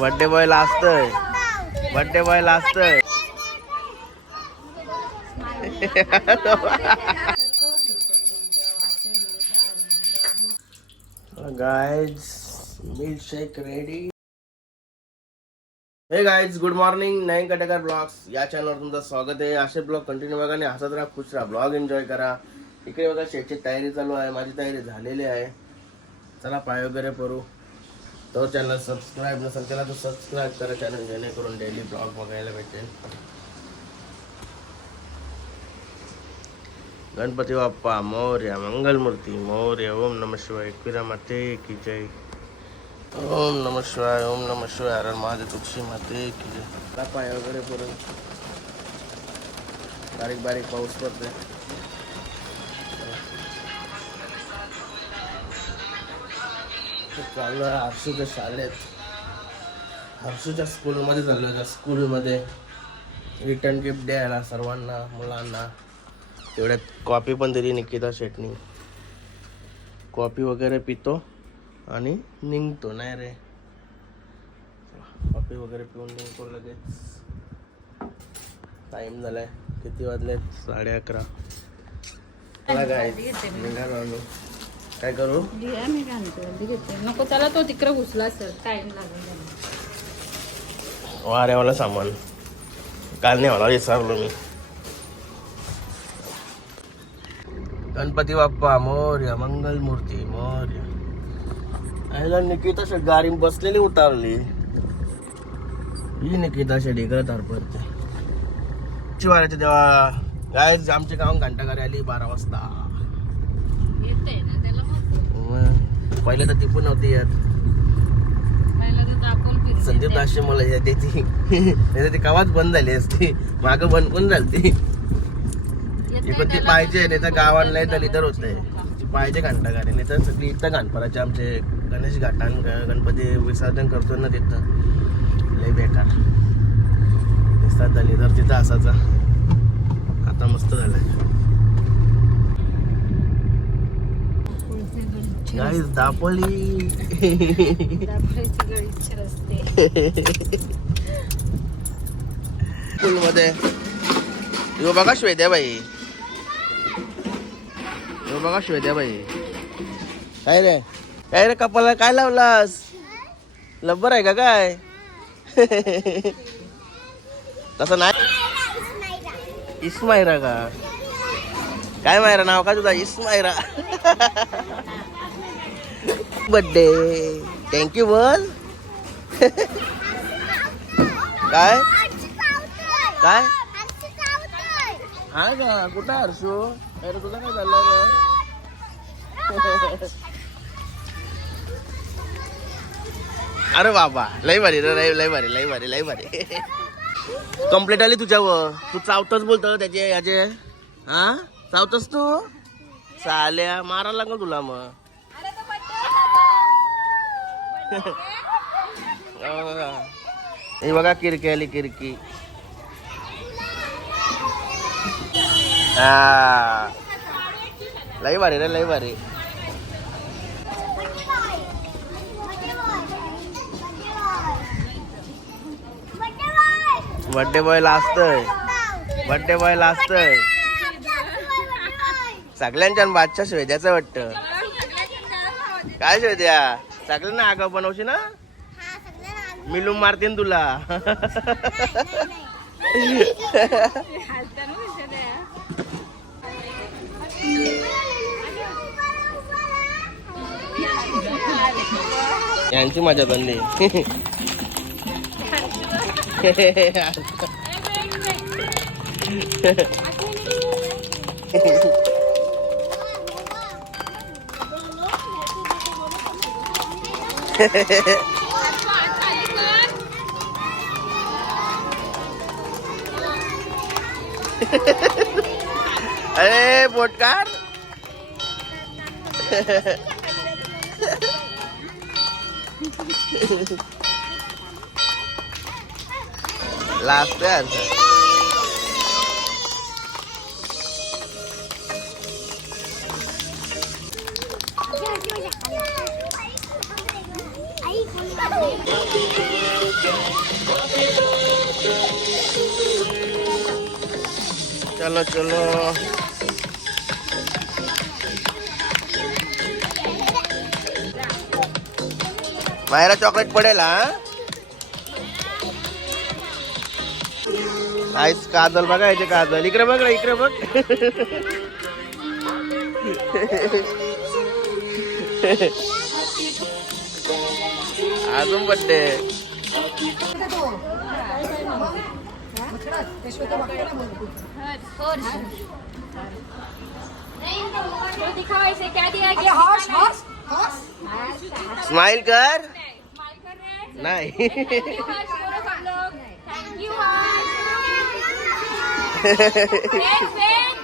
Birthday boy असतंय birthday boy असतंय guys milk shake ready hey guys good morning Nayan Katekar blogs या चॅनलवर तुमचं स्वागत आहे. असे ब्लॉग कंटिन्यू बघा आणि हसत राहा खुश राहा. ब्लॉग एन्जॉय करा. इकडे बघा शेटची तयारी चालू आहे. माझी तयारी झालेली आहे. चला पाय वगैरे करू तो चॅनल सबस्क्राईब नसेल त्याला तो सबस्क्राईब करा चॅनल जेणेकरून डेली ब्लॉग बघायला भेटेल गणपती बाप्पा मोर्या मंगलमूर्ती मोर्या ओम नम शिवाय एकविरा माते की जय ओम नम शिवाय ओम नम शिवाय हरण महादेव तुळशी माते की जय चला पाय वगैरे करून बारीक बारीक पाऊस पडतोय चालू आहे हर्षूच्या शाळेत. हर्षूच्या स्कूलमध्ये चाललं आहे स्कूलमध्ये रिटर्न गिफ्ट द्यायला सर्वांना मुलांना. तेवढ्यात कॉपी पण दिली निकिता शेटनी. कॉपी वगैरे पितो आणि निघतो. नाही रे. कॉफी वगैरे पिऊन निघतो लगेच. टाईम झालाय. किती वाजले साडे अकरा. काय निघालो आम्ही. काय करू? दिया मी घालतो घेते. नको त्याला तो तिकडे घुसला सर टाइम लागेल वाऱ्यावाला सामान. काल नाही मला विसरलो मी. गणपती बाप्पा मोर्या मंगल मूर्ती मोर्या. आईला निकिता शेट गाडी बसलेली उतारली. ही निकिता शेट इकडे तारपडते शिवाराच्या तेव्हा काय आमच्या गावात घंटा आली बारा वाजता. मग मग पहिले तर ती पण नव्हती येत. संदीप दाशे मला येते ती नाही ती कवाच बंद झाली असती. माग बंद पण झाली इकडे ती पाहिजे नाही तर नाही तर इतर होतंय ती पाहिजे घंटा गाडी नाही तर सगळी इथं घाणपराचे आमचे गणेश घाटान गणपती विसर्जन करतो ना तिथं. लय बेकार. दिसतात झाली तर तिथं असाचा आता मस्त झालंय. गाईस दापोली स्कूल मध्ये यो बघा श्वेत्या बाई. यो बघा श्वेत्या बाई. काय रे? काय रे कपाला काय लावलास? लब्बर आहे का काय? तसं नाही? इस्मायरा का? काय मायरा नाव का तुझा? इस्मायरा. बर्थडे थँक्यू बोल काय काय हा का? कुठं आहे हर्षू? अरे तुझं काय चाललं अरे बाबा लय भारी रे लय लय भारी लय भारी लय भारी. कंप्लेंट आली तुझ्यावर. तू चावतच बोलतो त्याचे याचे. हा? चावतस तू? चाल्या मारायला लागल तुला मग. हे बघा किरकी आली किरकी. हा. लई भारी रे लई भारी. बर्थडे बॉय असतंय बर्थडे बॉय लाजतोय सगळ्यांच्या बादशा श्वेद्याचं वाटतं. काय श्वेद्या सगळ्यांना आगाव बनवशी ना मिलून मारतीन तुला. ना. यांची मजा चालली अरे बोटकार लास्ट आहे चलो चलो. मायरा चॉकलेट पडेल हा? आईस काजल बघा याचे काजल. इकडे बघ इकडे बघ. अजून बड्डे तो दिखाओ इसे क्या दिया गया स्माइल कर। स्माइल कर रहे हैं नाही थैंक यू हर्ष बोलो सब लोग thank you Harsh wait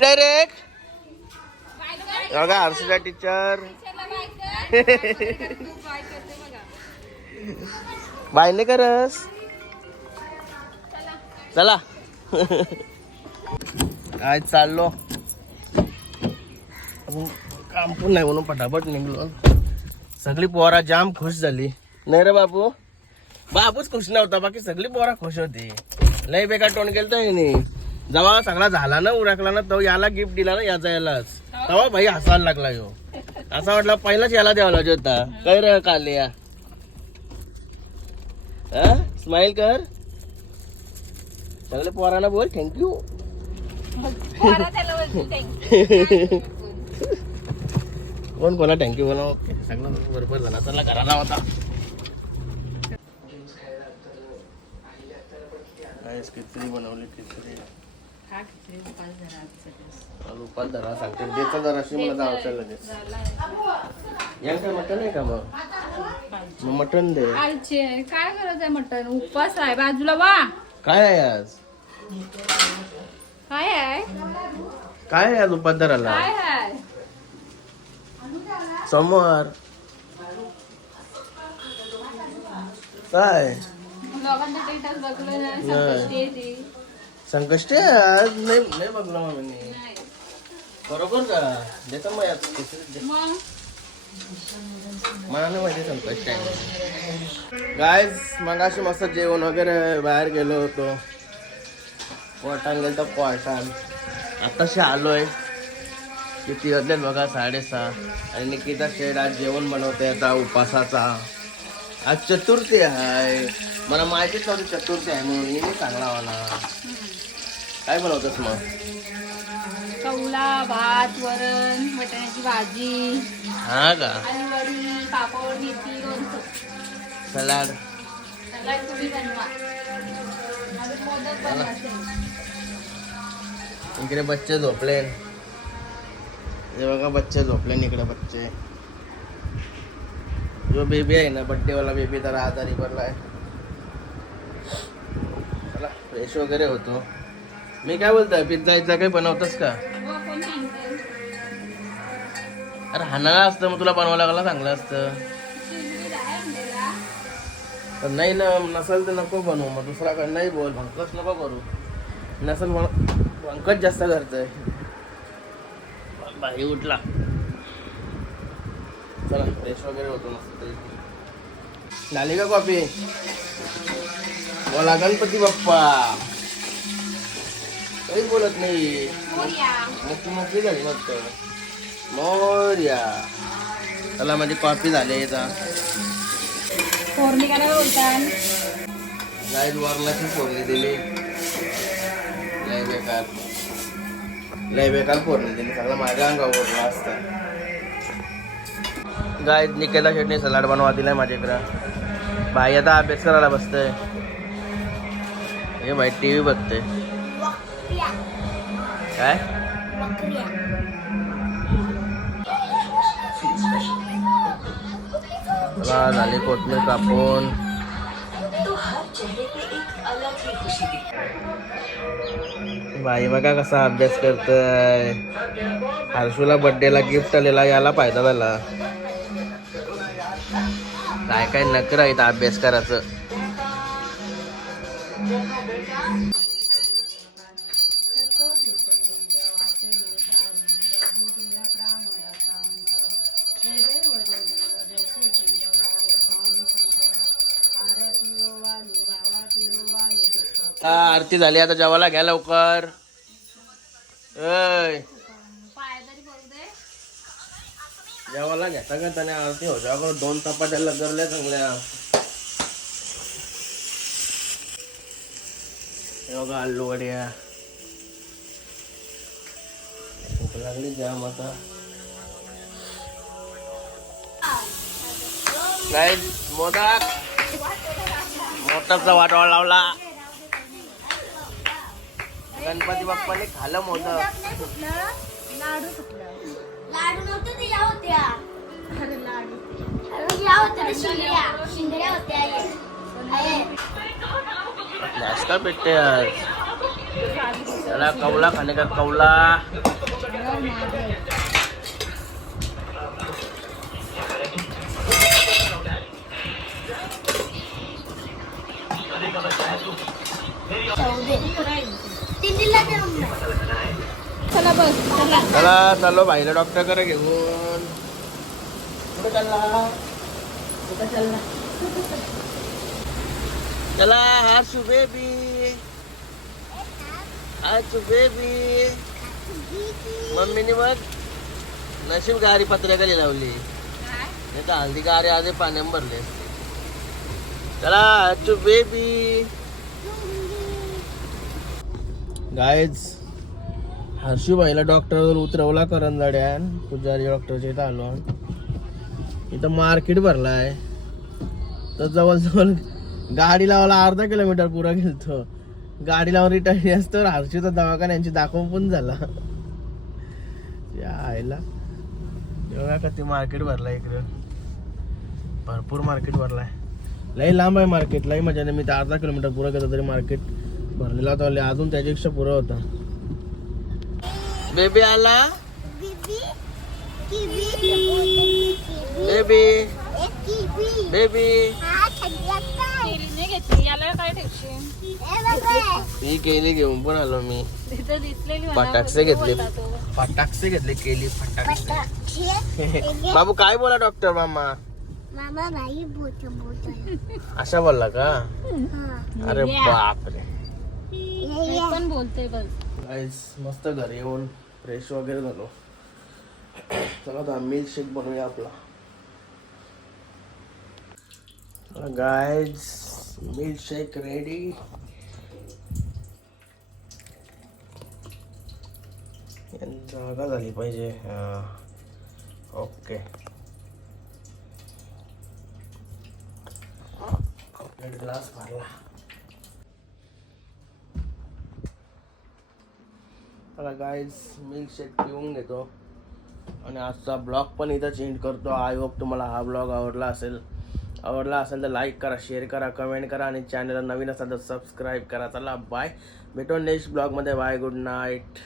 direct बघा हर्षदा टीचर बाय नाही करस. चला. आज चाललो. काम पण नाही म्हणून पटापट निघलो. सगळी पोरा जाम खुश झाली. नाही रे बापू? बापूच खुश नव्हता बाकी सगळी पोरा खुश होती. लय बेकार तोंड केलं तर नाही जेव्हा सगळा झाला ना उरकला ना तो याला गिफ्ट दिला ना याचा यालाच. तेव्हा भाई हसायला लागला ह्यो असा वाटला पहिलाच याला द्यावा लागत होता. काय रे कालिया? स्माइल कर. सगळे पोरांना बोल थँक्यू कोण कोणा थँक्यू बोला. ओके सगळं बरोबर झाला. चला घराला होता. खिचडी बनवली खिचडी आज उपास धरा सांगते. देतो जराशी मला जावचं लगेच यांचं मटण आहे का मग? मग मटण दे. आईचे काय गरज आहे मटण? उपवास आहे बाजूला वा. काय आहे आज? काय आहे? काय आहे आज उपास धराला काय आहे? समोर काय? बघलं संकष्टी आहे. आज नाही नाही बघलं मग मी. बरोबर का? देतो मग यात मला नाही माहिती म्हणजे संकष्ट आहे. गायज मग अशी मस्त जेवण वगैरे बाहेर गेलो होतो. पॉटान गेलो तर पॉटान आताशी आलोय. किती वाजले बघा साडेसहा. आणि निकिता शेड आज जेवण बनवते आता उपासाचा. आज चतुर्थी आहे. मला माहितीच नव्हती चतुर्थी आहे म्हणून. मी चांगला मला काय बनवतोस मग कौला भात वरण वटाण्याची भाजी. हा का? आणि पापड लोणचं सलाड. तुम्ही बनवा. मोदक इकडे बच्चे झोपले. हे बघा बच्चे झोपले इकडे बच्चे. जो बेबी आहे ना बड्डे वाला बेबी तर आजारी पडलाय. चला फ्रेश वगैरे होतो. मी काय बोलतोय पिझ्झा इझ्झा काही बनवतोस का? अरे हाणाला असतं मग तुला बनवायला लागला चांगलं असतं. तर नाही ना नसेल तर नको बनवू मग दुसरा कडे नाही बोल भंकच नको करू. नसेल मग भंकच जास्त करतोय. बाई उठला. चला फ्रेश वगैरे होतो मस्त झाली का कॉफी? बोला गणपती बाप्पा. काही बोलत नाही. मोठी मोठी झाली मस्त मोर्या. चला माझी कॉफी झाली करायला बोलतात गाईड वरणाची फोडणी दिली. लय बेकार लय बेकार फोडणी दिली. सगळं माझ्या अंगावर ओढला असता. गाय निकेला चटणी सलाड बनवा दिलाय माझ्याकडं. बाई आता अभ्यास करायला बसतंय. हे बाई टी व्ही बघते काय चला झाली कोथमीर कापून बाई बघा कसा अभ्यास करतोय हर्षूला बर्थडेला गिफ्ट आलेला याला फायदा झाला काय काय नकर आहेत अभ्यास करायचं आरती झाली आता जेवायला घ्या लवकर. ऐ. जेवायला घेता का त्याने आरती हो जेव्हा दोन तपाच्या लगरल्या चांगल्या योगा बघा आलू वड्या. भूक लागली जाम आता मोदक? मोदकचा वाटवा लावला. गणपती बाप्पाने खाल्लं मोदक. लाडू सुटलं. लाडू नव्हते ते या होत्या. अरे लाडू. अरे या होत्या ते शिंगड्या. शिंगड्या होत्या ये. आहे. नाश्ता भेटते आज. त्याला कौला खाणे का कौला? चौदे. चला बस. चला. चला चाललो बाहेर डॉक्टरकडे घेऊन. कुठे चालला? चला हासू बेबी हासू बेबी मम्मीने बघ नशीब गाडी पत्र्याखाली लावली. नाही तर हल्दी गाडी आधी पाण्यात भरली असते. चला हासू बेबी गायज हर्षीबाईला डॉक्टरवर उतरवला करंजाड्यान पुजारी डॉक्टरच्या इथं आलो इथं मार्केट भरलाय. तर जवळजवळ गाडी लावायला अर्धा किलोमीटर पुरा गेलतो. गाडी लावून रिटर्न असतो हर्षीचा दवाखाना यांची दाखवून पण झाला. या आईला. का ते मार्केट भरलाय इकडं. भरपूर मार्केट भरलाय. लई लांब आहे मार्केट लई मजा नाही. मी तर अर्धा किलोमीटर पुरा गेलो तरी मार्केट भरलेला होता अजून त्याच्यापेक्षा पुरा होता. बेबी आला. बेबी. बेबी? हा, केली घेऊन पण आलो मी. फटाकसे घेतले. फटाकसे घेतले केली फटाकसे. बाबू काय बोला डॉक्टर मामा? अशा बोलला का? हा. अरे. बापरे. मी. पण बोलते बस. गाईज मस्त घरी येऊन फ्रेश वगैरे झालो. चला आता मिल्क शेक बनवूया आपला. गाईज मिल्क शेक रेडी जागा झाली पाहिजे. ओके ग्लास भरला. चला गाईज मिल्क शेक पिऊन घेतो. आणि आजचा ब्लॉग पण इथं चेंज करतो. आय होप तुम्हाला हा ब्लॉग आवडला असेल. आवडला असेल तर लाईक करा शेअर करा कमेंट करा आणि चॅनलला नवीन असाल तर सबस्क्राईब करा. चला बाय भेटू नेक्स्ट ब्लॉगमध्ये बाय गुड नाईट